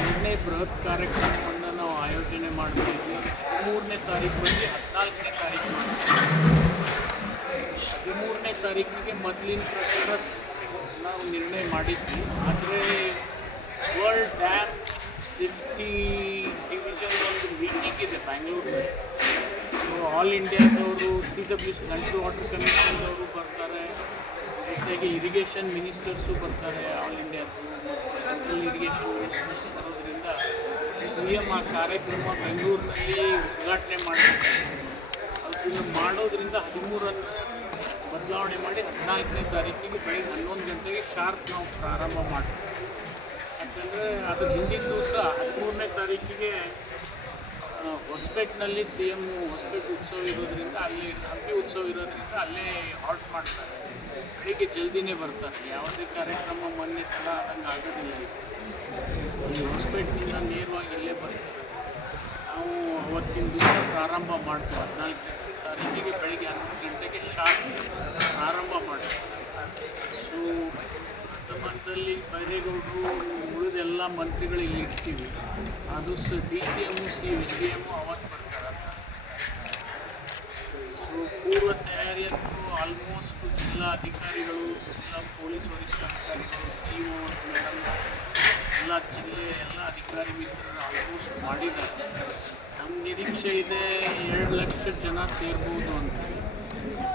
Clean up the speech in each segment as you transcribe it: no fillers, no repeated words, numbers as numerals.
ಎರಡನೇ ಬೃಹತ್ ಕಾರ್ಯಕ್ರಮವನ್ನು ನಾವು ಆಯೋಜನೆ ಮಾಡ್ತಿದ್ವಿ. 13ನೇ ತಾರೀಕು ಬಂದು 14ನೇ ತಾರೀಕು ಮಾಡ್ತೀವಿ. 13ನೇ ತಾರೀಕಿಗೆ ಮೊದಲಿನ ಪ್ರಕಾರ ನಾವು ನಿರ್ಣಯ ಮಾಡಿದ್ವಿ. ಆದರೆ ವರ್ಲ್ಡ್ ಡ್ಯಾಮ್ ಸೇಫ್ಟಿ ಡಿವಿಷನ್ ಒಂದು ಮೀಟಿಂಗ್ ಇದೆ ಬ್ಯಾಂಗ್ಳೂರಲ್ಲಿ. ಸೊ ಆಲ್ ಇಂಡಿಯಾದವರು CWC ಸೆಂಟ್ರಲ್ ವಾಟರ್ ಕಮಿಷನ್ದವರು ಬರ್ತಾರೆ, ಜೊತೆಗೆ ಇರಿಗೇಷನ್ ಮಿನಿಸ್ಟರ್ಸು ಬರ್ತಾರೆ. ಆಲ್ ಇಂಡಿಯಾದ ಸೆಂಟ್ರಲ್ ಇರಿಗೇಷನ್ ಮಿನಿಸ್ಟರ್ಸ್ ಬರೋದ್ರಿಂದ CM ಆ ಕಾರ್ಯಕ್ರಮ ಬೆಂಗಳೂರಿನಲ್ಲಿ ಉದ್ಘಾಟನೆ ಮಾಡಿರ್ತಾರೆ. ಅದನ್ನು ಮಾಡೋದ್ರಿಂದ 13ರನ್ನು ಬದಲಾವಣೆ ಮಾಡಿ 14ನೇ ತಾರೀಕಿಗೆ ಬೆಳಗ್ಗೆ 11 ಗಂಟೆಗೆ ಶಾರ್ಪ್ ನಾವು ಪ್ರಾರಂಭ ಮಾಡ್ತೀವಿ. ಯಾಕಂದರೆ ಅದು ಹಿಂದಿನ ದಿವಸ 13ನೇ ತಾರೀಕಿಗೆ ಹೊಸಪೇಟೆನಲ್ಲಿ CM ಹೊಸಪೇಟೆ ಉತ್ಸವ ಇರೋದ್ರಿಂದ, ಅಲ್ಲಿ ಹಂಪಿ ಉತ್ಸವ ಇರೋದ್ರಿಂದ ಅಲ್ಲೇ ಹಾಲ್ಟ್ ಮಾಡ್ತಾರೆ. ಬೆಳಿಗ್ಗೆ ಜಲ್ದಿನೇ ಬರ್ತಾರೆ. ಯಾವುದೇ ಕಾರ್ಯಕ್ರಮ ಮೊನ್ನೆ ತಡ ಆದಂಗೆ ಆಗೋದಿಲ್ಲ. ಈ ಹೊಸಪೇಟೆಯಿಂದ ನೇರವಾಗಿ ಇಲ್ಲೇ ಬರ್ತಾರೆ. ನಾವು ಅವತ್ತಿನ ದಿವಸ ಪ್ರಾರಂಭ ಮಾಡ್ತೀವಿ. 14ನೇ ತಾರೀಕಿಗೆ ಬೆಳಿಗ್ಗೆ 11 ಗಂಟೆಗೆ ಶಾರ್ಪ್ ಪ್ರಾರಂಭ ಮಾಡ್ತೀವಿ. ಸೊ ಮಂತ್ರಲ್ಲಿ ಬೈರೇಗೌಡರು ಉಳಿದೆಲ್ಲ ಮಂತ್ರಿಗಳು ಇಲ್ಲಿ ಇರ್ತೀವಿ. ಅದು DCM CM ಅವತ್ತು ಬರ್ತಾರೆ. ಸೊ ಪೂರ್ವ ತಯಾರಿಯನ್ನು ಆಲ್ಮೋಸ್ಟ್ ಜಿಲ್ಲಾ ಅಧಿಕಾರಿಗಳು, ಜಿಲ್ಲಾ ಪೊಲೀಸ್ ವರಿಷ್ಠಾಧಿಕಾರಿಗಳು, CEO ಮೇಡಮ್ ಎಲ್ಲ ಜಿಲ್ಲೆ ಎಲ್ಲ ಅಧಿಕಾರಿ ಮಿತ್ರರು ಆಲ್ಮೋಸ್ಟ್ ಮಾಡಿದ್ದಾರೆ. ನಮ್ಮ ನಿರೀಕ್ಷೆ ಇದೆ 2 ಲಕ್ಷ ಜನ ಸೇರ್ಬೋದು ಅಂತ.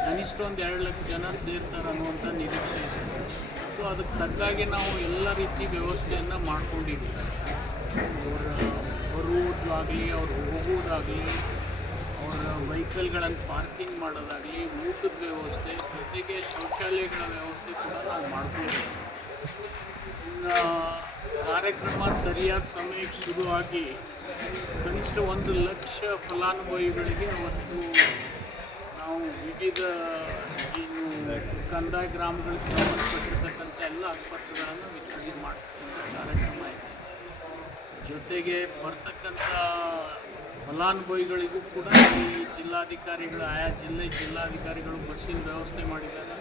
ಕನಿಷ್ಠ ಒಂದು 2 ಲಕ್ಷ ಜನ ಸೇರ್ತಾರೆ ಅನ್ನುವಂಥ ನಿರೀಕ್ಷೆ ಇದೆ. ಸೊ ಅದಕ್ಕೆ ತಕ್ಕಾಗಿ ನಾವು ಎಲ್ಲ ರೀತಿ ವ್ಯವಸ್ಥೆಯನ್ನು ಮಾಡ್ಕೊಂಡಿದ್ದೀವಿ. ಅವರ ಬರುವುದಾಗಲಿ, ಅವ್ರು ಹೋಗೋದಾಗಲಿ, ಅವರ ವೆಹಿಕಲ್ಗಳನ್ನು ಪಾರ್ಕಿಂಗ್ ಮಾಡೋದಾಗಲಿ, ಊಟದ ವ್ಯವಸ್ಥೆ, ಜೊತೆಗೆ ಶೌಚಾಲಯಗಳ ವ್ಯವಸ್ಥೆ ಕೂಡ ನಾವು ಮಾಡ್ಕೊಂಡಿದ್ದೀವಿ. ಇನ್ನು ಕಾರ್ಯಕ್ರಮ ಸರಿಯಾದ ಸಮಯಕ್ಕೆ ಶುರುವಾಗಿ ಕನಿಷ್ಠ 1 ಲಕ್ಷ ಫಲಾನುಭವಿಗಳಿಗೆ ಅವತ್ತು ನಾವು ವಿವಿಧ ಏನು ಕಂದಾಯ ಗ್ರಾಮಗಳಿಗೆ ಸಂಬಂಧಪಟ್ಟಿರ್ತಕ್ಕಂಥ ಎಲ್ಲ ಹಕ್ಕುಪತ್ರಗಳನ್ನು ವಿತರಣೆ ಮಾಡ್ತಕ್ಕಂಥ ಕಾರ್ಯಕ್ರಮ ಇದೆ. ಜೊತೆಗೆ ಬರ್ತಕ್ಕಂಥ ಫಲಾನುಭವಿಗಳಿಗೂ ಕೂಡ ಈ ಜಿಲ್ಲಾಧಿಕಾರಿಗಳು, ಆಯಾ ಜಿಲ್ಲಾಧಿಕಾರಿಗಳು ಬಸ್ಸಿನ ವ್ಯವಸ್ಥೆ ಮಾಡಿದ್ದಾರೆ.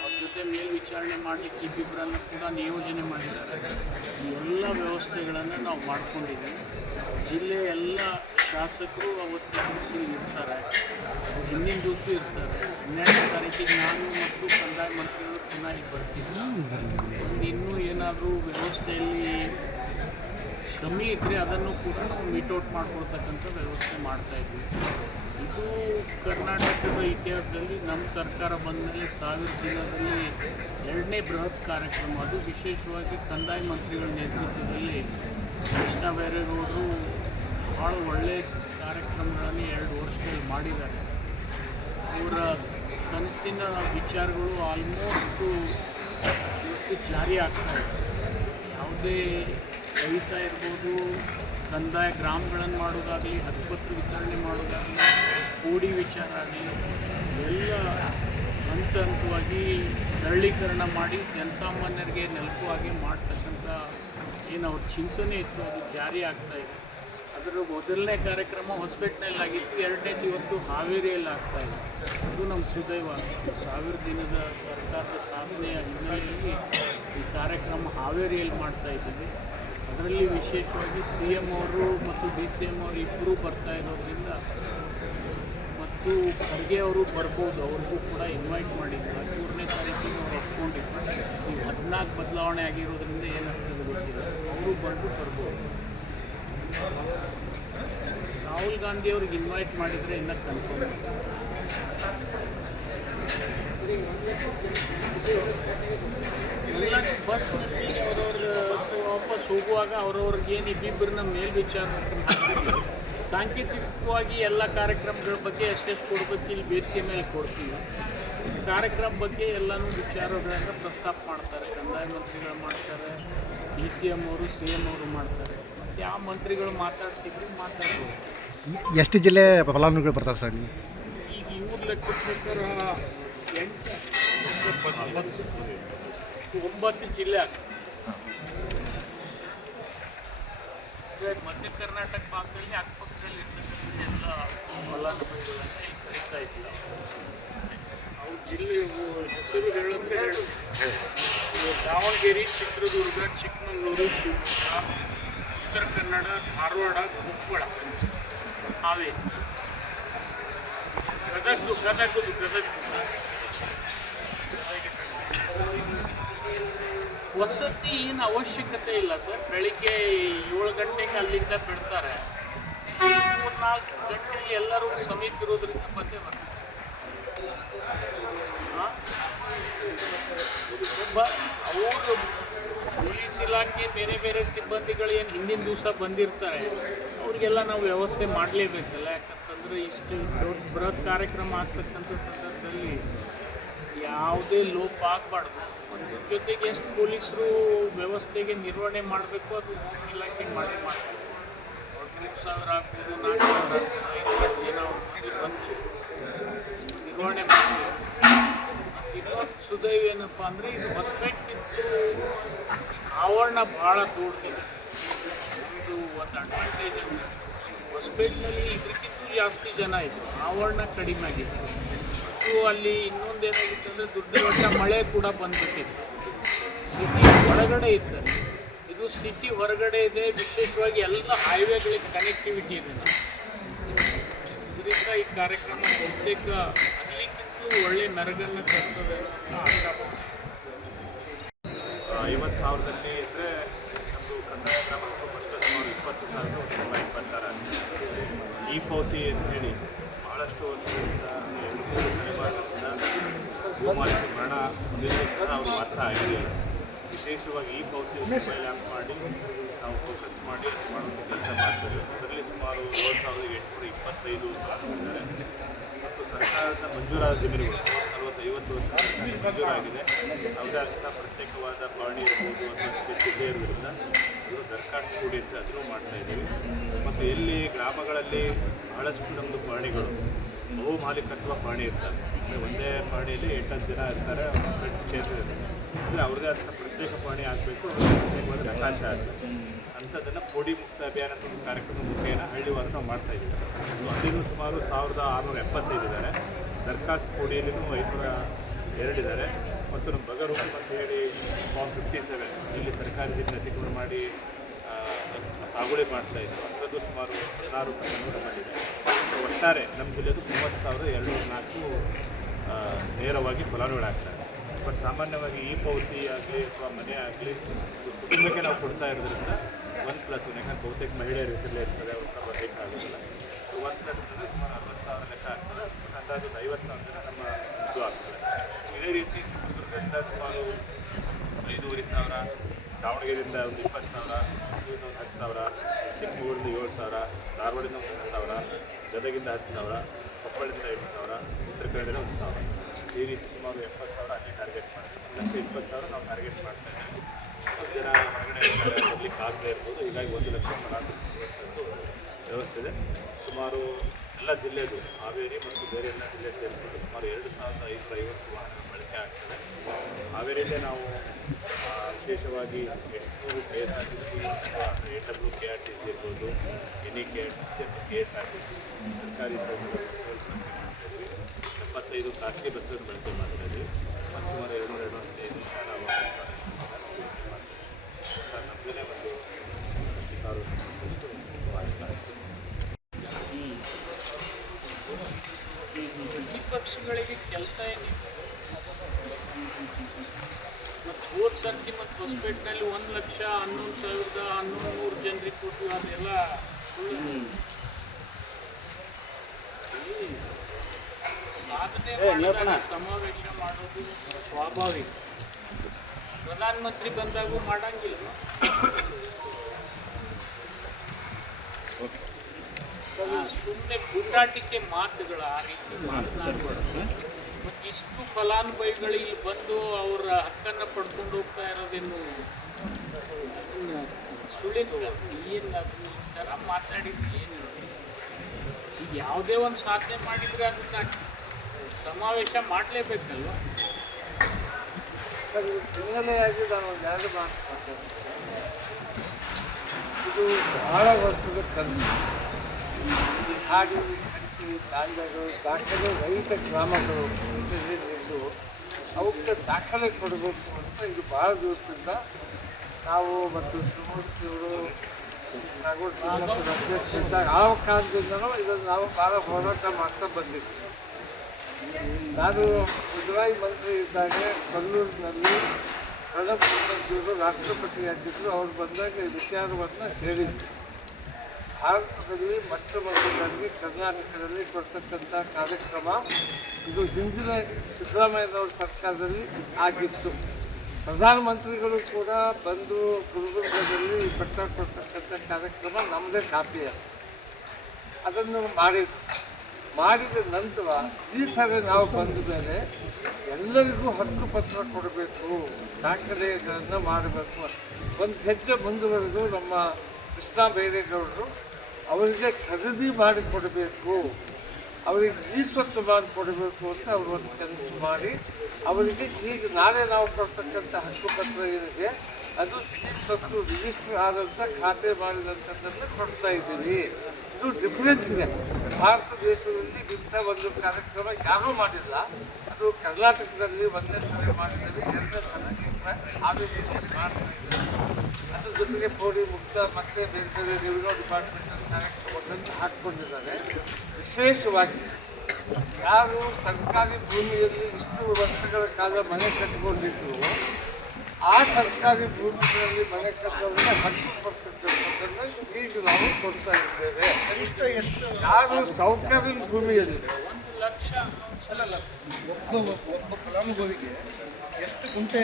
ಅವ್ರ ಜೊತೆ ಮೇಲ್ವಿಚಾರಣೆ ಮಾಡಲಿಕ್ಕೆ ಇಬ್ಬಿಬ್ಬರನ್ನು ಕೂಡ ನಿಯೋಜನೆ ಮಾಡಿದ್ದಾರೆ. ಈ ಎಲ್ಲ ವ್ಯವಸ್ಥೆಗಳನ್ನು ನಾವು ಮಾಡ್ಕೊಂಡಿದ್ದೀವಿ. ಜಿಲ್ಲೆಯ ಎಲ್ಲ ಶಾಸಕರು ಅವತ್ತಿನ ದಿವಸ ಇರ್ತಾರೆ, ಹಿಂದಿನ ದಿವಸ ಇರ್ತಾರೆ. 12ನೇ ತಾರೀಕಿಗೆ ನಾನು ಮತ್ತು ಕಂದಾಯ ಮಂತ್ರಿಗಳು ಪುನಃ ಇಲ್ಲಿ ಬರ್ತೀವಿ. ಇನ್ನೂ ಏನಾದರೂ ವ್ಯವಸ್ಥೆಯಲ್ಲಿ ಕಮ್ಮಿ ಇದ್ದರೆ ಅದನ್ನು ಕೂಡ ನಾವು ಮೀಟೌಟ್ ಮಾಡ್ಕೊಳ್ತಕ್ಕಂಥ ವ್ಯವಸ್ಥೆ ಮಾಡ್ತಾಯಿದ್ವಿ. ಇದು ಕರ್ನಾಟಕದ ಇತಿಹಾಸದಲ್ಲಿ ನಮ್ಮ ಸರ್ಕಾರ ಬಂದ ಮೇಲೆ 1000 ದಿನದಲ್ಲಿ 2ನೇ ಬೃಹತ್ ಕಾರ್ಯಕ್ರಮ. ಅದು ವಿಶೇಷವಾಗಿ ಕಂದಾಯ ಮಂತ್ರಿಗಳ ನೇತೃತ್ವದಲ್ಲಿ ಕೃಷ್ಣ ಬೈರೇಗೌಡರು ಭಾಳ ಒಳ್ಳೆಯ ಕಾರ್ಯಕ್ರಮಗಳನ್ನು 2 ವರ್ಷದಲ್ಲಿ ಮಾಡಿದ್ದಾರೆ. ಅವರ ಕನಸಿನ ವಿಚಾರಗಳು ಆಲ್ಮೋಸ್ಟು ಇವತ್ತು ಜಾರಿ ಆಗ್ತಾಯಿದೆ. ಯಾವುದೇ ರೈತ ಇರ್ಬೋದು, ಕಂದಾಯ ಗ್ರಾಮಗಳನ್ನು ಮಾಡೋದಾಗಲಿ, ಹಕ್ಕುಪತ್ರ ವಿತರಣೆ ಮಾಡೋದಾಗಲಿ, ಕೋಡಿ ವಿಚಾರ ಆಗಲಿ, ಎಲ್ಲ ಹಂತವಾಗಿ ಸರಳೀಕರಣ ಮಾಡಿ ಜನಸಾಮಾನ್ಯರಿಗೆ ನೆಲಕುವಾಗಿ ಮಾಡ್ತಕ್ಕಂಥ ಏನು ಅವ್ರ ಚಿಂತನೆ ಇತ್ತು ಅದು ಜಾರಿ ಆಗ್ತಾಯಿದೆ. ಅದರ ಮೊದಲನೇ ಕಾರ್ಯಕ್ರಮ ಹೊಸಪೇಟೆನಲ್ಲಿ ಆಗಿತ್ತು. 2ನೇದು ಇವತ್ತು ಹಾವೇರಿಯಲ್ಲಿ ಆಗ್ತಾಯಿದೆ. ಅದು ನಮ್ಮ ಸುದೈವ. 1000 ದಿನದ ಸರ್ಕಾರದ ಸಾಧನೆಯ ಹಿನ್ನೆಲೆಯಲ್ಲಿ ಈ ಕಾರ್ಯಕ್ರಮ ಹಾವೇರಿಯಲ್ಲಿ ಮಾಡ್ತಾಯಿದ್ದೀವಿ. ಅದರಲ್ಲಿ ವಿಶೇಷವಾಗಿ CM ಅವರು ಮತ್ತು DCM ಅವರು ಇಬ್ಬರೂ ಬರ್ತಾ ಇರೋದ್ರಿಂದ, ಮತ್ತು ಖರ್ಗೆ ಅವರು ಬರ್ಬೋದು, ಅವ್ರಿಗೂ ಕೂಡ ಇನ್ವೈಟ್ ಮಾಡಿದ್ರು. 13ನೇ ತಾರೀಕಿಗೆ ಅವ್ರು ಒಪ್ಕೊಂಡಿದ್ರು. ಈಗ 14 ಬದಲಾವಣೆ ಆಗಿರೋದ್ರಿಂದ ಏನಾಗ್ತದೆ ಗೊತ್ತಿಲ್ಲ, ಅವರು ಬರ್ಬೋದು. ರಾಹುಲ್ ಗಾಂಧಿ ಅವ್ರಿಗೆ ಇನ್ವೈಟ್ ಮಾಡಿದರೆ ಇನ್ನೂ ಕನ್ಫರ್ಮ್. ಎಲ್ಲ ಬಸ್ನಲ್ಲಿ ಅವರವ್ರ ವಾಪಸ್ ಹೋಗುವಾಗ ಅವ್ರವ್ರಿಗೆ ಏನು ಇಬ್ಬಿಬ್ಬರನ್ನ ಮೇಲ್ವಿಚಾರಣೆ ಹಾಕ್ತೀವಿ. ಸಾಂಕೇತಿಕವಾಗಿ ಎಲ್ಲ ಕಾರ್ಯಕ್ರಮಗಳ ಬಗ್ಗೆ ಎಷ್ಟೆಷ್ಟು ಕೊಡಬೇಕು ಇಲ್ಲಿ ವೇದಿಕೆ ಮೇಲೆ ಕೊಡ್ತೀವಿ. ಕಾರ್ಯಕ್ರಮ ಬಗ್ಗೆ ಎಲ್ಲನೂ ವಿಚಾರಗಳನ್ನು ಪ್ರಸ್ತಾಪ ಮಾಡ್ತಾರೆ. ಕಂದಾಯ ಮಂತ್ರಿಗಳು ಮಾಡ್ತಾರೆ, DCM ಅವರು CM ಅವರು ಮಾಡ್ತಾರೆ. ಮತ್ತು ಯಾವ ಮಂತ್ರಿಗಳು ಮಾತಾಡ್ತಿದ್ರು ಮಾತಾಡ್ಬೋದು. ಎಷ್ಟು ಜಿಲ್ಲೆ ಫಲಾನುಭವಿಗಳು ಬರ್ತಾರೆ ಸರ್? ಈಗ ಇವ್ರ ಲೆಕ್ಕ ಪ್ರಕಾರ 9 ಜಿಲ್ಲೆ ಆಗ್ತದೆ. ಮಧ್ಯ ಕರ್ನಾಟಕ ಭಾಗದಲ್ಲಿ ಅಕ್ಕಪಕ್ಕದಲ್ಲಿ ಇರ್ತಕ್ಕಂಥ ಎಲ್ಲ ಫಲಾನುಭವಿಗಳನ್ನು ಇಲ್ಲಿ ಕರೀತಾ ಇದ್ದೀವಿ. ಅವ್ರ ಜಿಲ್ಲೆ ಹೆಸರು ಹೇಳಿದ್ರೆ ದಾವಣಗೆರೆ, ಚಿತ್ರದುರ್ಗ, ಚಿಕ್ಕಮಗಳೂರು, ಶಿವಮೊಗ್ಗ, ಉತ್ತರ ಕನ್ನಡ, ಧಾರವಾಡ, ಕೊಪ್ಪಳ, ಹಾವೇರಿ, ಗದಗ. ವಸತಿ ಏನು ಅವಶ್ಯಕತೆ ಇಲ್ಲ ಸರ್. ಬೆಳಿಗ್ಗೆ 7 ಗಂಟೆಗೆ ಅಲ್ಲಿಂದ ಬಿಡ್ತಾರೆ. 3-4 ಗಂಟೆಯಲ್ಲಿ ಎಲ್ಲರೂ ಸಮೀಪ ಇರೋದ್ರಿಂದ ಬಂದೇ ಬರ್ತಾರೆ. ಅವರು ಪೊಲೀಸ್ ಇಲಾಖೆ ಬೇರೆ ಬೇರೆ ಸಿಬ್ಬಂದಿಗಳು ಏನು ಹಿಂದಿನ ದಿವಸ ಬಂದಿರ್ತಾರೆ, ಅವ್ರಿಗೆಲ್ಲ ನಾವು ವ್ಯವಸ್ಥೆ ಮಾಡಲೇಬೇಕಲ್ಲ. ಯಾಕಂತಂದರೆ ಇಷ್ಟು ದೊಡ್ಡ ಬೃಹತ್ ಕಾರ್ಯಕ್ರಮ ಆಗ್ತಕ್ಕಂಥ ಸಂದರ್ಭದಲ್ಲಿ ಯಾವುದೇ ಲೋಪ ಆಗಬಾರ್ದು. ಮತ್ತು ಜೊತೆಗೆ ಎಷ್ಟು ಪೊಲೀಸರು ವ್ಯವಸ್ಥೆಗೆ ನಿರ್ವಹಣೆ ಮಾಡಬೇಕು ಅದು ಹೋಮ್ ಇಲಾಖೆ ಮಾಡಬೇಕು. 3,000 ಆಗ್ಬೋದು, 4,000 ಆಗ್ಬೋದು, ಜನ ಬಂದು ನಿರ್ವಹಣೆ ಮಾಡಬೇಕು. ಇನ್ನೊಂದು ಸುದೈವ ಏನಪ್ಪ ಅಂದರೆ ಇದು ಹೊಸಪೇಟೆಗಿಂತ ಆವರಣ ಭಾಳ ದೊಡ್ಡದಿದೆ. ಇದು ಒಂದು ಅಡ್ವಾಂಟೇಜ್ ಇದೆ. ಹೊಸಪೇಟೆನಲ್ಲಿ ಇದಕ್ಕಿಂತ ಜಾಸ್ತಿ ಜನ ಇದ್ದರು, ಆವರಣ ಕಡಿಮೆ ಆಗಿದೆ. ಮತ್ತು ಅಲ್ಲಿ ಇನ್ನೊಂದು ಏನಾಗಿತ್ತು ಅಂದರೆ ದೊಡ್ಡ ಮಳೆ ಕೂಡ ಬಂದ್ಬಿಟ್ಟಿತ್ತು. ಸಿಟಿ ಒಳಗಡೆ ಇದ್ದಾರೆ, ಇದು ಸಿಟಿ ಹೊರಗಡೆ ಇದೆ. ವಿಶೇಷವಾಗಿ ಎಲ್ಲ ಹೈವೇಗಳಿಗೆ ಕನೆಕ್ಟಿವಿಟಿ ಇದೆ. ಇದರಿಂದ ಈ ಕಾರ್ಯಕ್ರಮ ಬಹುತೇಕ ಒಳ್ಳೆ ಮೆರಗನ್ನು ತರ್ತದೆ ಅಂತ ಆಶಾಪಡ್ತೀನಿ. 50,000ದಲ್ಲಿ ಇದ್ದರೆ ನಮ್ಮದು ಕಂದಾಯ ಗ್ರಾಮಕ್ಕೂ ಫಸ್ಟ್ ಸುಮಾರು 20,000 ರೂಪಾಯಿ ಬರ್ತಾರೆ. ಈ ಪೌತಿ ಅಂತೇಳಿ ಭಾಳಷ್ಟು ವರ್ಷಗಳಿಂದ 2-3 ತಲೆಮಾರುಗಳಿಂದ ಗೋಮಾತೆ ಮರಣ ಹೊಂದಿದ್ರೂ ಸಹ ಅವರು ವಾಸ ಆಗಿದೆ. ವಿಶೇಷವಾಗಿ ಈ ಪೌತಿ ಮೊಬೈಲ್ ಆ್ಯಪ್ ಮಾಡಿ ನಾವು ಫೋಕಸ್ ಮಾಡಿ ಅದು ಮಾಡುವಂಥ ಕೆಲಸ ಮಾಡ್ತೇವೆ. ಅದರಲ್ಲಿ ಸುಮಾರು 7,825 ಇದ್ದಾರೆ. ಮತ್ತು ಸರ್ಕಾರದ ಮಂಜೂರಾದ ಜಮೀನುಗಳು 40-50 ವರ್ಷ ಮಂಜೂರಾಗಿದೆ. ಯಾವುದೇ ಅಂತ ಪ್ರತ್ಯೇಕವಾದ ಪಾಣಿ ಇರ್ಬೋದು ಅಥವಾ ಸ್ಕೆಚ್ ಇಲ್ಲೇ ಇರೋದ್ರಿಂದ ಇವರು ದರಖಾಸ್ತು ಕೂಡಿ ಅಂತ ಅದನ್ನು ಮಾಡ್ತಾಯಿದ್ದೀವಿ. ಮತ್ತು ಎಲ್ಲಿ ಗ್ರಾಮಗಳಲ್ಲಿ ಬಹಳಷ್ಟು ನಮ್ಮದು ಪ್ರಾಣಿಗಳು ಬಹು ಮಾಲೀಕತ್ವ ಪ್ರಾಣಿ ಇರ್ತಾರೆ, ಅಂದರೆ ಒಂದೇ ಪ್ರಾಣಿಯಲ್ಲಿ 8-10 ಜನ ಇರ್ತಾರೆ, ಸಪ್ರೇಟ್ ಕ್ಷೇತ್ರ ಇರುತ್ತೆ. ಅಂದರೆ ಅವ್ರದ್ದೇ ಆದಂಥ ಪ್ರತ್ಯೇಕ ಪ್ರಾಣಿ ಆಗಬೇಕು, ಪ್ರತ್ಯೇಕವಾದ ನಕಾಶೆ ಆಗಬೇಕು. ಅಂಥದ್ದನ್ನು ಪೋಡಿ ಮುಕ್ತ ಅಭಿಯಾನ ಅಂತ ಒಂದು ಕಾರ್ಯಕ್ರಮ ಮುಖೇನ ಹಳ್ಳಿವಾರ ನಾವು ಮಾಡ್ತಾಯಿದ್ದೀವಿ. ಸೊ ಅಲ್ಲಿನೂ ಸುಮಾರು 1,675 ಇದ್ದಾರೆ. ದರ್ಖಾಸ್ತು ಪೋಡಿಯಲ್ಲಿನೂ 502 ಇದ್ದಾರೆ. ಮತ್ತು ನಮ್ಮ ಬಗರೂಪ ಅಂತ ಹೇಳಿ ಫಾರ್ಮ್ 57 ಇಲ್ಲಿ ಸರ್ಕಾರಿ ಜಮೀನು ಅತಿಕ್ರಮಣ ಮಾಡಿ ಸಾಗುವಳಿ ಮಾಡ್ತಾಯಿದ್ರು, ಅಂಥದ್ದು ಸುಮಾರು 16 ನಮ್ಮಲ್ಲಿದೆ. ಒಟ್ಟಾರೆ ನಮ್ಮ ಜಿಲ್ಲೆದು 30,204 ನೇರವಾಗಿ ಫಲಾನುಭವಿಗಳಾಗ್ತಾರೆ. ಬಟ್ ಸಾಮಾನ್ಯವಾಗಿ ಈ ಪೌತಿ ಆಗಲಿ ಅಥವಾ ಮನೆ ಆಗಲಿ ಕುಟುಂಬಕ್ಕೆ ನಾವು ಕೊಡ್ತಾ ಇರೋದ್ರಿಂದ 1+1, ಯಾಕಂದ್ರೆ ಬಹುತೇಕ ಮಹಿಳೆಯರ ಹೆಸರಲ್ಲೇ ಇರ್ತದೆ, ಅವ್ರನ್ನ ಬರಬೇಕಾಗೋದಿಲ್ಲ. ಸೊ 1+ ಅಂದರೆ ಸುಮಾರು 60,000 ಲೆಕ್ಕ ಆಗ್ತದೆ. ಅಂದಾಜು 50,000 ಜನ ನಮ್ಮ ಇದು ಆಗ್ತದೆ. ಇದೇ ರೀತಿ ಚಿತ್ರದುರ್ಗದಿಂದ ಸುಮಾರು 5,500, ದಾವಣಗೆರೆಯಿಂದ ಒಂದು 20,000, ಒಂದು 10,000, ಚಿಕ್ಕಮಗಳೂರಿಂದ 7,000, ಧಾರವಾಡದಿಂದ ಒಂದು 10,000, ಗದಗಿಂದ 10,000, ಕೊಪ್ಪಳದಿಂದ 8,000, ಉತ್ತರ ಕನ್ನಡದಿಂದ 1,000. ಈ ರೀತಿ ಸುಮಾರು 70,000 ಅಲ್ಲಿ ಟಾರ್ಗೆಟ್ ಮಾಡ್ತೀವಿ. 1,20,000 ನಾವು ಟಾರ್ಗೆಟ್ ಮಾಡ್ತಾ ಇದ್ದೀವಿ. 10 ಜನ ಹೊರಗಡೆ ಬರಲಿಕ್ಕೆ ಆಗದೆ ಇರ್ಬೋದು. ಹೀಗಾಗಿ 1 ಲಕ್ಷ ಫಲಾನುಭವಿಗಳು ವ್ಯವಸ್ಥೆ ಇದೆ. ಸುಮಾರು ಎಲ್ಲ ಜಿಲ್ಲೆದು ಹಾವೇರಿ ಮತ್ತು ಬೇರೆ ಎಲ್ಲ ಜಿಲ್ಲೆ ಸೇರಿಕೊಂಡು ಸುಮಾರು 2,550 ವಾಹನಗಳ ಬಳಕೆ ಆಗ್ತದೆ. ಹಾವೇರಿಯಲ್ಲೇ ನಾವು ವಿಶೇಷವಾಗಿ 800 KSRTC ಅಥವಾ AWKRTC ಇರ್ಬೋದು, NEKRTC ಅಥವಾ KSRTC ಸರ್ಕಾರಿ ಬಸ್ಸುಗಳು ಬಳಕೆ ಮಾಡ್ತಾಯಿದ್ವಿ. 75 ಖಾಸಗಿ ಬಸ್ಸುಗಳನ್ನು ಬಳಕೆ ಮಾಡ್ತಾಯಿದ್ವಿ. ಮತ್ತು ಸುಮಾರು 225 ಶಾಲಾ ವಾಹನಗಳನ್ನು ನಮ್ಮದೇ ಒಂದು 10,000 ವಾಹನಗಳಾಗ್ತದೆ. ಪ್ರತಿಪಕ್ಷಗಳಿಗೆ ಕೆಲಸ ಏನಿದೆ? ಮತ್ತು ಹೋದ ಸರ್ತಿ ಮತ್ತು ಹೊಸಪೇಟೆನಲ್ಲಿ 1,11,11,100 ಜನರಿಗೆ ಕೊಟ್ಟು ಅದೆಲ್ಲ ಸಾಧನೆ ಮಾಡಿದಾಗ ಸಮಾವೇಶ ಮಾಡೋದು ಸ್ವಾಭಾವಿಕ. ಪ್ರಧಾನಮಂತ್ರಿ ಬಂದಾಗೂ ಮಾಡಂಗಿಲ್ಲ. ಸುಮ್ಮನೆ ಪುಟಾಟಿಕೆ ಮಾತುಗಳು ಆ ರೀತಿ ಮಾತನಾಡಬಾರ್ದು. ಮತ್ತು ಇಷ್ಟು ಫಲಾನುಭವಿಗಳು ಇಲ್ಲಿ ಬಂದು ಅವರ ಹಕ್ಕನ್ನು ಪಡ್ಕೊಂಡು ಹೋಗ್ತಾ ಇರೋದೇನು ಸುಳಿದು ಏನು ಈ ಥರ ಮಾತಾಡಿದ್ದು ಏನು? ಈಗ ಯಾವುದೇ ಒಂದು ಸಾಧನೆ ಮಾಡಿದರೆ ಅದನ್ನು ಸಮಾವೇಶ ಮಾಡಲೇಬೇಕಲ್ವ? ಸರ್, ಹಿನ್ನೆಲೆಯಾಗಿ ನಾವು ಎರಡು ಮಾತನಾಡ್ತೇವೆ. ಇದು ಬಹಳ ವರ್ಷದ ಕನಸು. ಈ ಹಾಡು ಕಟ್ಟಿ ತಾಂಡಗಳು ದಾಖಲೆ ರಹಿತ ಗ್ರಾಮಗಳು ಇದ್ದು ಅವಕ್ಕೆ ದಾಖಲೆ ಕೊಡಬೇಕು ಅಂತ ಇದು ಭಾಳ ದಿವಸದಿಂದ ನಾವು ಮತ್ತು ಶಿವಮೂರ್ತಿಯವರು ಕಾಗೋಡು ತಿಮ್ಮಪ್ಪನ ಅಧ್ಯಕ್ಷ ಇದ್ದಾಗ ಆ ಕಾರಣದಿಂದನೂ ಇದನ್ನು ನಾವು ಭಾಳ ಹೋರಾಟ ಮಾಡ್ತಾ ಬಂದಿದ್ವಿ. ನಾನು ಮುಜರಾಯಿ ಮಂತ್ರಿ ಇದ್ದಾಗ ಕಲ್ಲೂರಿನಲ್ಲಿ ಪ್ರಣಬ್ ಮುಖರ್ಜಿಯವರು ರಾಷ್ಟ್ರಪತಿಯಾಗಿದ್ದರು. ಅವ್ರು ಬಂದಾಗ ಈ ವಿಚಾರವನ್ನು ಹೇಳಿದ್ರು. ಭಾರತದಲ್ಲಿ ಮೊಟ್ಟ ಮೊದಲಾಗಿ ಕರ್ನಾಟಕದಲ್ಲಿ ಕೊಡ್ತಕ್ಕಂಥ ಕಾರ್ಯಕ್ರಮ ಇದು ಹಿಂದಿನ ಸಿದ್ದರಾಮಯ್ಯನವ್ರ ಸರ್ಕಾರದಲ್ಲಿ ಆಗಿತ್ತು. ಪ್ರಧಾನಮಂತ್ರಿಗಳು ಕೂಡ ಬಂದು ಗುಲ್ಬರ್ಗದಲ್ಲಿ ಪಟ್ಟ ಕೊಡ್ತಕ್ಕಂಥ ಕಾರ್ಯಕ್ರಮ ನಮ್ಮದೇ ಕಾಪಿ ಅದನ್ನು ಮಾಡಿದ ನಂತರ ಈ ಸರಿ ನಾವು ಬಂದ ಮೇಲೆ ಎಲ್ಲರಿಗೂ ಹಕ್ಕು ಪತ್ರ ಕೊಡಬೇಕು, ದಾಖಲೆಗಳನ್ನು ಮಾಡಬೇಕು. ಒಂದು ಹೆಜ್ಜೆ ಮುಂದುವರೆದು ನಮ್ಮ ಕೃಷ್ಣ ಬೈರೇಗೌಡರು ಅವರಿಗೆ ಖರೀದಿ ಮಾಡಿಕೊಡಬೇಕು, ಅವರಿಗೆ ಸ್ವತ್ತು ಮಾಡಿಕೊಡಬೇಕು ಅಂತ ಅವರು ಒಂದು ಕೆಲಸ ಮಾಡಿ ಅವರಿಗೆ ಈಗ ನಾಳೆ ನಾವು ಕೊಡ್ತಕ್ಕಂಥ ಹಕ್ಕುಪತ್ರ ಏನಿದೆ ಅದು ಸ್ವತ್ತು ರಿಜಿಸ್ಟರ್ ಆದಂಥ ಖಾತೆ ಮಾಡಿದಂಥದ್ದನ್ನು ಕೊಡ್ತಾ ಇದ್ದೀವಿ. ಇದು ಡಿಫ್ರೆನ್ಸ್ ಇದೆ. ಭಾರತ ದೇಶದಲ್ಲಿ ಇಂಥ ಒಂದು ಕಾರ್ಯಕ್ರಮ ಯಾರೂ ಮಾಡಿಲ್ಲ. ಅದು ಕರ್ನಾಟಕದಲ್ಲಿ ಒಂದನೇ ಸಲ ಮಾಡಿದ್ದೀವಿ, ಎರಡನೇ ಸಲ ಆರೋಗ್ಯ ಮಾಡ್ತಾ ಇದ್ದೀವಿ. ಅದ್ರ ಜೊತೆಗೆ ಪೌಡಿ ಮುಕ್ತ ಮತ್ತು ಬೇರೆ ಬೇರೆ ರೆವಿನ್ಯೂ ಡಿಪಾರ್ಟ್ಮೆಂಟಲ್ ಕಾರ್ಯಕ್ರಮಗಳನ್ನು ಹಾಕ್ಕೊಂಡಿದ್ದಾರೆ. ವಿಶೇಷವಾಗಿ ಯಾರು ಸರ್ಕಾರಿ ಭೂಮಿಯಲ್ಲಿ ಇಷ್ಟು ವರ್ಷಗಳ ಕಾಲ ಮನೆ ಕಟ್ಟಿಕೊಂಡಿದ್ರು ಆ ಸರ್ಕಾರಿ ಭೂಮಿಗಳಲ್ಲಿ ಮನೆ ಕಟ್ಟೋದನ್ನ ಹಕ್ಕು ಕೊಡ್ತಕ್ಕಂಥದ್ದನ್ನು ಈಗ ನಾವು ಕೊಡ್ತಾ ಇದ್ದೇವೆ. ಯಾರು ಸೌಕರ್ಯದ ಭೂಮಿಯಲ್ಲಿ 1 ಲಕ್ಷ ಒಬ್ಬ ಫಲಾನುಭವಿಗೆ ಎಷ್ಟು ಗುಂಟೆ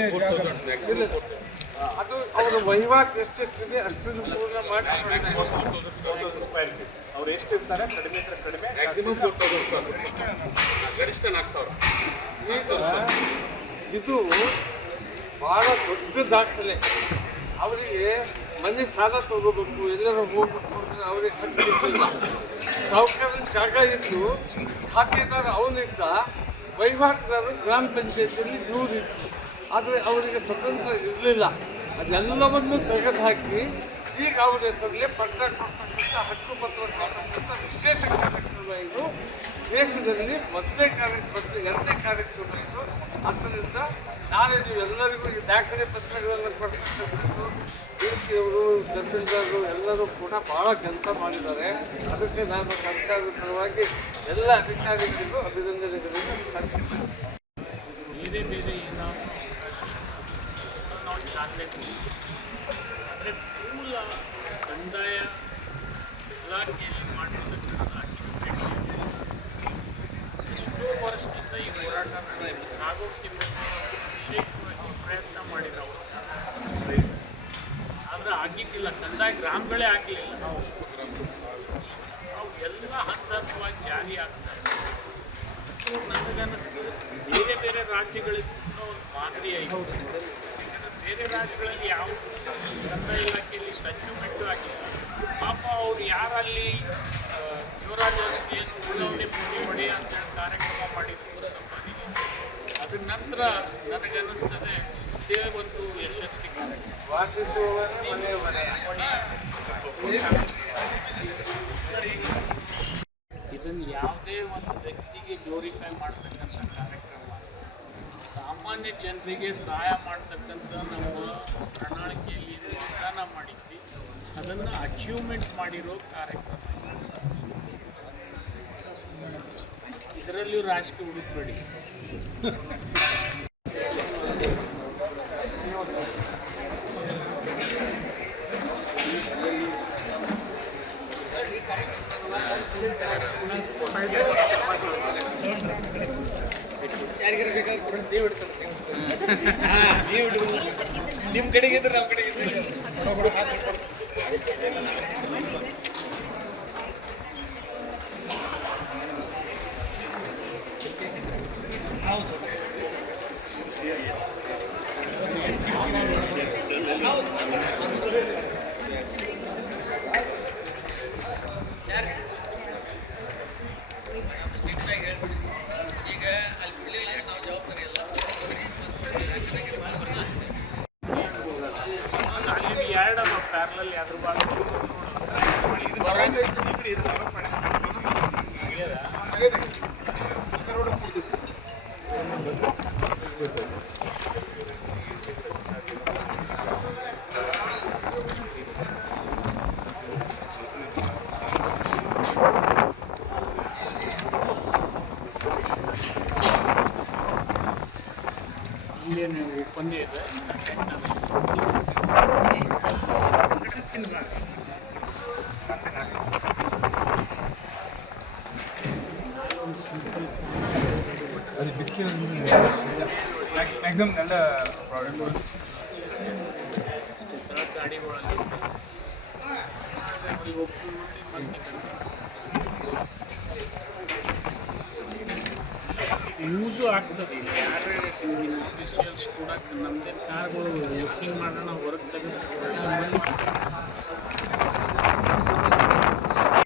ಅದು ಅವರ ವಹಿವಾಟು ಎಷ್ಟೆಷ್ಟಿದೆ ಅಷ್ಟನ್ನು ಪೂರ್ಣ ಮಾಡಿ ಸ್ಕ್ವೇರ್ ಫೀಟ್ ಅವ್ರು ಎಷ್ಟಿರ್ತಾರೆ ಕಡಿಮೆ ಇದ್ರೆ ಕಡಿಮೆ, ಮ್ಯಾಕ್ಸಿಮಮ್ 4,000 ಸ್ಕ್ವೇರ್ ಫೀಟ್, ಗರಿಷ್ಠ 4,000. ಇದು ಭಾಳ ದೊಡ್ಡ ದಾಖಲೆ. ಅವರಿಗೆ ಮನೆ ಸಾಲ ತಗೋಬೇಕು, ಎಲ್ಲರೂ ಹೋಗ್ಬೇಕು ಅಂದರೆ ಅವ್ರಿಗೆ ಹಕ್ಕಿಲ್ಲ. ಸೌಕರ್ಯ ಜಾಗ ಇದ್ದು ಖಾತೆದಾರ ಅವನಿದ್ದ, ವಹಿವಾಟುದಾರರು ಗ್ರಾಮ ಪಂಚಾಯತಿಯಲ್ಲಿ ಇತ್ತು. ಆದರೆ ಅವರಿಗೆ ಸ್ವತಂತ್ರ ಇರಲಿಲ್ಲ. ಅದೆಲ್ಲವನ್ನು ತೆಗೆದುಹಾಕಿ ಈಗ ಅವರ ಹೆಸರಲ್ಲಿ ಪಟ್ಟ ಕೊಡ್ತಕ್ಕಂಥ ಹಕ್ಕುಪತ್ರ ಕೊಡ್ತಕ್ಕಂಥ ವಿಶೇಷ ಕಾರ್ಯಕ್ರಮ ಇದು. ದೇಶದಲ್ಲಿ ಎರಡನೇ ಕಾರ್ಯಕ್ರಮ ಇದು. ಆದ್ದರಿಂದ ನಾಳೆ ನೀವೆಲ್ಲರಿಗೂ ಈ ದಾಖಲೆ ಪತ್ರಗಳನ್ನು ಕೊಡ್ತಕ್ಕಂಥದ್ದು ಡಿ ಸಿ ಅವರು, ತಹಸೀಲ್ದಾರರು ಎಲ್ಲರೂ ಕೂಡ ಭಾಳ ಕೆಲಸ ಮಾಡಿದ್ದಾರೆ. ಅದಕ್ಕೆ ನಾನು ಸರ್ಕಾರದ ಪರವಾಗಿ ಎಲ್ಲ ಅಧಿಕಾರಿಗಳಿಗೂ ಅಭಿನಂದನೆಗಳನ್ನು ಸಲ್ಲಿಸುತ್ತೇನೆ. ಬೇರೆ ಬೇರೆ ಏನೋ ನಾವು ಚಾಲನೆ ಆದರೆ ಮೂಲ ಕಂದಾಯ ಇಲಾಖೆಯಲ್ಲಿ ಮಾಡಿರ್ತಕ್ಕಂಥ ಅಚೀವ್ಮೆಂಟ್ ಎಷ್ಟೋ ವರ್ಷದಿಂದ ಈ ಹೋರಾಟ ಕಾಗೋಡು ತಿಮ್ಮಪ್ಪನವರು ವಿಶೇಷವಾಗಿ ಪ್ರಯತ್ನ ಮಾಡಿದ್ರು. ಆದರೆ ಆಗಿದ್ದಿಲ್ಲ, ಕಂದಾಯ ಗ್ರಾಮಗಳೇ ಆಗಲಿಲ್ಲ. ಅವು ಎಲ್ಲ ಹಂತವಾಗಿ ಜಾರಿ ಆಗ್ತಾರೆ. ನನಗನ್ನಿಸ್ತು ಬೇರೆ ಬೇರೆ ರಾಜ್ಯಗಳಿಗೂ ಕೂಡ ಒಂದು ಮಾದರಿ ಆಯಿತು. ಯಾಕಂದರೆ ಬೇರೆ ರಾಜ್ಯಗಳಲ್ಲಿ ಯಾವ ಕಂದಾಯ ಇಲಾಖೆಯಲ್ಲಿ ಇಷ್ಟು ಅಚೀವ್ಮೆಂಟು ಆಗಿಲ್ಲ. ಪಾಪ ಅವ್ರು ಯಾರಲ್ಲಿ ಯುವರಾಜ ಏನು ಉಳ್ಳವನೇ ಪುಡಿ ಹೊಡೆ ಅಂತೇಳಿ ಕಾರ್ಯಕ್ರಮ ಮಾಡಿದ್ರು ನಮ್ಮಲ್ಲಿ. ಅದ್ರ ನಂತರ ನನಗನ್ನಿಸ್ತದೆ ಇದೇ ಒಂದು ಯಶಸ್ವಿ ಕಾರ್ಯಕ್ರಮ. ವಾಸಿಸುವವನೇ ಮನೆಯ ಇದನ್ನು ಯಾವುದೇ ಒಂದು ವ್ಯಕ್ತಿಗೆ ಗ್ಲೋರಿಫೈ ಮಾಡ್ತಕ್ಕಂಥ ಕಾರ್ಯಕ್ರಮ, ಸಾಮಾನ್ಯ ಜನರಿಗೆ ಸಹಾಯ ಮಾಡ್ತಕ್ಕಂಥ ನಮ್ಮ ಪ್ರಣಾಳಿಕೆಯಲ್ಲಿ ಏನು ವಾಗ್ದಾನ ಮಾಡಿದ್ವಿ ಅದನ್ನು ಅಚೀವ್ಮೆಂಟ್ ಮಾಡಿರೋ ಕಾರ್ಯಕ್ರಮ. ಇದರಲ್ಲಿಯೂ ರಾಜಕೀಯ ಹುಡುಕಬೇಡಿ. ಯಾರಿಗಾರ ಬೇಕಾದ್ರೆ ನೀವು ಹಿಡ್ತಾರೆ, ನೀವು ನಿಮ್ಮ ಕಡೆಗೆ ಇದ್ರೆ ನಮ್ಮ ಕಡೆಗೆ ಇದ್ರೆ ಹೌದು. ಈಗ ಅಲ್ಲಿ ಬಿಡಲಿಲ್ಲ ನಾವು ಜವಾಬ್ದಾರಿ ಎಲ್ಲ ಅಲ್ಲಿ ಎರಡು ಪ್ಯಾರಲಲ್ಲಿ ಅದ್ರ ಭಾಳ ಇದೆ. ಅದು ಬಿಸ್ಕಿನ ಮ್ಯಾಕ್ಸಿಮಮ್ ಎಲ್ಲ ಪ್ರಾಡಕ್ಟ್ ಅಷ್ಟೇ ಥರ ಗಾಡಿಗಳಲ್ಲಿ ಅವ್ರಿಗೆ ಒಪ್ಪಿಕೊಂಡು ಮತ್ತೆ ಯೂಸು ಆಗ್ತದೆ. ಇಲ್ಲಿ ಯಾರೇ ಆಫೀಷಿಯಲ್ಸ್ ಕೂಡ ನಮ್ಮದೇ ಕಾರ್ಗಳು ಬುಕ್ಕಿಂಗ್ ಮಾಡೋಣ ಹೊರಗೆ ತೆಗೆದು